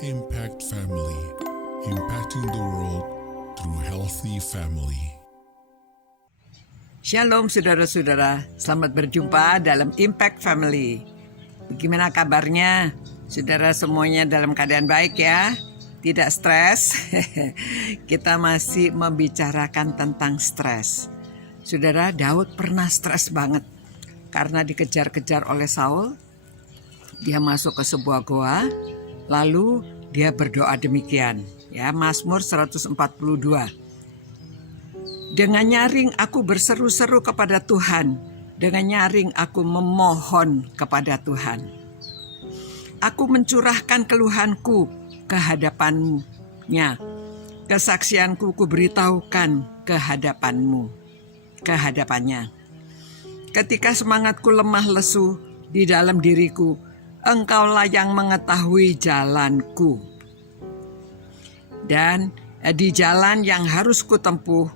Impact Family, impacting the world through healthy family. Shalom saudara-saudara, selamat berjumpa dalam Impact Family. Bagaimana kabarnya? Saudara semuanya dalam keadaan baik ya? Tidak stres? Kita masih membicarakan tentang stres. Saudara, Daud pernah stres banget karena dikejar-kejar oleh Saul. Dia masuk ke sebuah goa, lalu dia berdoa demikian. Ya, Mazmur 142. Dengan nyaring aku berseru-seru kepada Tuhan. Dengan nyaring aku memohon kepada Tuhan. Aku mencurahkan keluhanku ke hadapan-Nya. Kesaksianku kuberitahukan ke hadapannya. Ketika semangatku lemah lesu di dalam diriku, Engkaulah yang mengetahui jalanku. Dan di jalan yang harus kutempuh,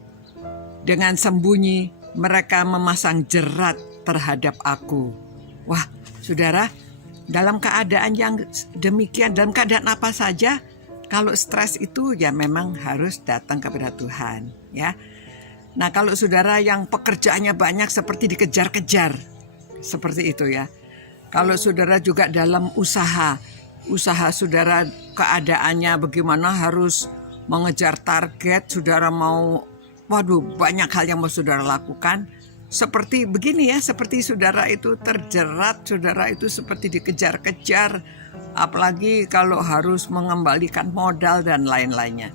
dengan sembunyi mereka memasang jerat terhadap aku. Wah, saudara, dalam keadaan yang demikian, dalam keadaan apa saja, kalau stres itu ya memang harus datang kepada Tuhan, ya. Nah, kalau saudara yang pekerjaannya banyak seperti dikejar-kejar, seperti itu ya. Kalau saudara juga dalam usaha saudara keadaannya bagaimana harus mengejar target, saudara mau, banyak hal yang mau saudara lakukan. Seperti begini ya, seperti saudara itu terjerat, saudara itu seperti dikejar-kejar. Apalagi kalau harus mengembalikan modal dan lain-lainnya.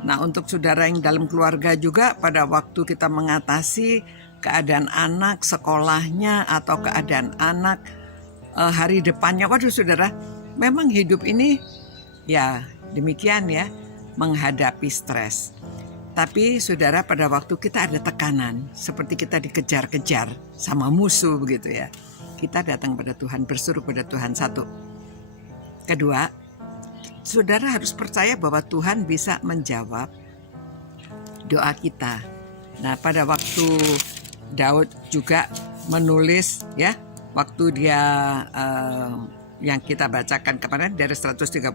Nah, untuk saudara yang dalam keluarga juga pada waktu kita mengatasi keadaan anak, sekolahnya atau keadaan anak, hari depannya, saudara, memang hidup ini ya demikian ya, menghadapi stres. Tapi saudara, pada waktu kita ada tekanan, seperti kita dikejar-kejar sama musuh begitu ya, kita datang pada Tuhan, berseru pada Tuhan. Satu. Kedua, saudara harus percaya bahwa Tuhan bisa menjawab doa kita. Nah, pada waktu Daud juga menulis ya, waktu dia yang kita bacakan kemarin dari 139,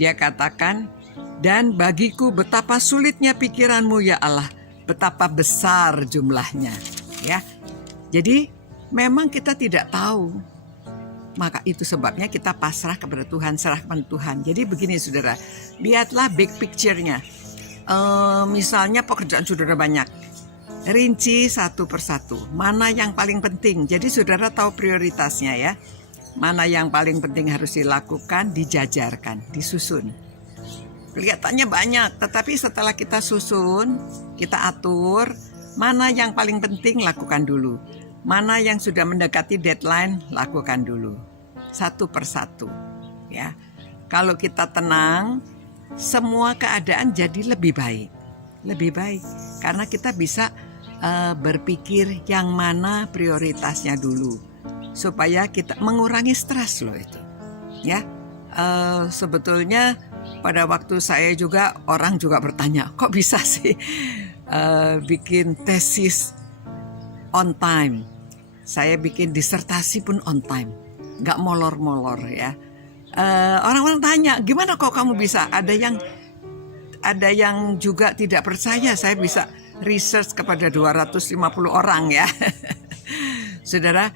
dia katakan, dan bagiku betapa sulitnya pikiranmu ya Allah, betapa besar jumlahnya. Ya, jadi memang kita tidak tahu. Maka itu sebabnya kita pasrah kepada Tuhan, serahkan Tuhan. Jadi begini saudara, lihatlah big picture-nya. Misalnya pekerjaan saudara banyak, rinci satu persatu, mana yang paling penting. Jadi saudara tahu prioritasnya ya, mana yang paling penting harus dilakukan, dijajarkan, disusun. Kelihatannya banyak, tetapi setelah kita susun, kita atur, mana yang paling penting lakukan dulu. Mana yang sudah mendekati deadline, lakukan dulu. Satu persatu. Ya. Kalau kita tenang, semua keadaan jadi lebih baik. Lebih baik. Karena kita bisa berpikir yang mana prioritasnya dulu. Supaya kita mengurangi stres loh itu. Ya. Sebetulnya pada waktu saya juga, orang juga bertanya, kok bisa sih bikin tesis on time. Saya bikin disertasi pun on time, nggak molor-molor ya. Orang-orang tanya, gimana kok kamu bisa? Ada yang juga tidak percaya saya bisa research kepada 250 orang ya. Saudara,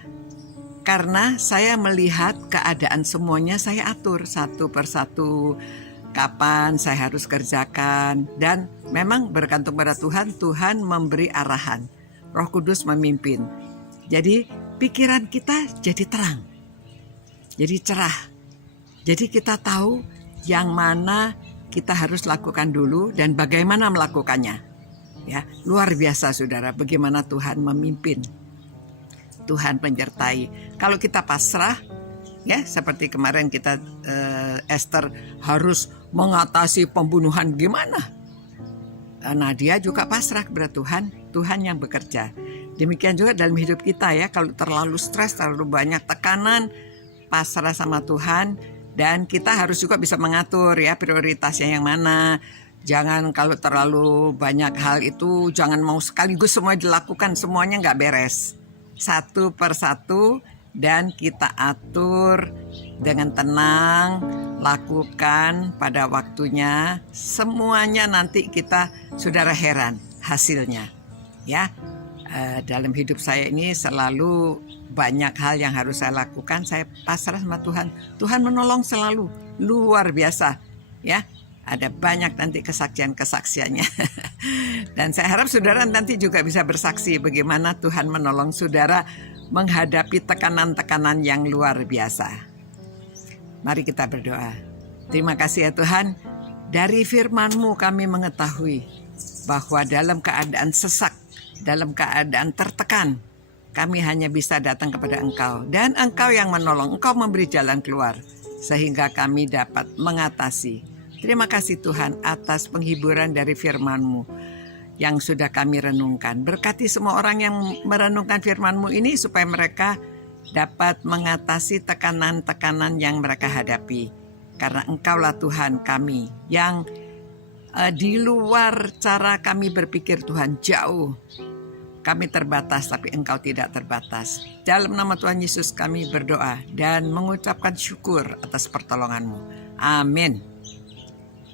karena saya melihat keadaan semuanya saya atur satu persatu. Kapan saya harus kerjakan, dan memang bergantung pada Tuhan. Tuhan memberi arahan, Roh Kudus memimpin. Jadi pikiran kita jadi terang, jadi cerah. Jadi kita tahu yang mana kita harus lakukan dulu dan bagaimana melakukannya. Ya, luar biasa saudara, bagaimana Tuhan memimpin, Tuhan menyertai. Kalau kita pasrah, ya seperti kemarin kita Esther harus mengatasi pembunuhan gimana? Nah, dia juga pasrah kepada Tuhan, Tuhan yang bekerja. Demikian juga dalam hidup kita ya, kalau terlalu stres, terlalu banyak tekanan, pasrah sama Tuhan, dan kita harus juga bisa mengatur ya prioritasnya yang mana. Jangan kalau terlalu banyak hal itu, jangan mau sekaligus semua dilakukan, semuanya nggak beres. Satu persatu, dan kita atur dengan tenang, lakukan pada waktunya. Semuanya nanti kita saudara heran hasilnya. Ya, dalam hidup saya ini selalu banyak hal yang harus saya lakukan. Saya pasrah sama Tuhan. Tuhan menolong selalu, luar biasa. Ya, ada banyak nanti kesaksian-kesaksiannya. Dan saya harap saudara nanti juga bisa bersaksi bagaimana Tuhan menolong saudara menghadapi tekanan-tekanan yang luar biasa. Mari kita berdoa. Terima kasih ya Tuhan, dari firman-Mu kami mengetahui bahwa dalam keadaan sesak, dalam keadaan tertekan, kami hanya bisa datang kepada Engkau. Dan Engkau yang menolong, Engkau memberi jalan keluar, sehingga kami dapat mengatasi. Terima kasih Tuhan atas penghiburan dari firman-Mu yang sudah kami renungkan. Berkati semua orang yang merenungkan firman-Mu ini supaya mereka dapat mengatasi tekanan-tekanan yang mereka hadapi. Karena Engkaulah Tuhan kami yang di luar cara kami berpikir Tuhan, jauh. Kami terbatas tapi Engkau tidak terbatas. Dalam nama Tuhan Yesus kami berdoa dan mengucapkan syukur atas pertolongan-Mu. Amin.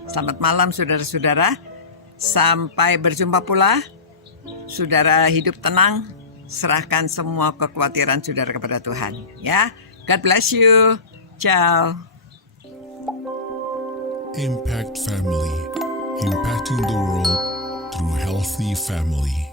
Selamat malam saudara-saudara. Sampai berjumpa pula. Saudara hidup tenang. Serahkan semua kekhawatiran saudara kepada Tuhan. Ya, God bless you. Ciao. Impact Family, impacting the world through healthy family.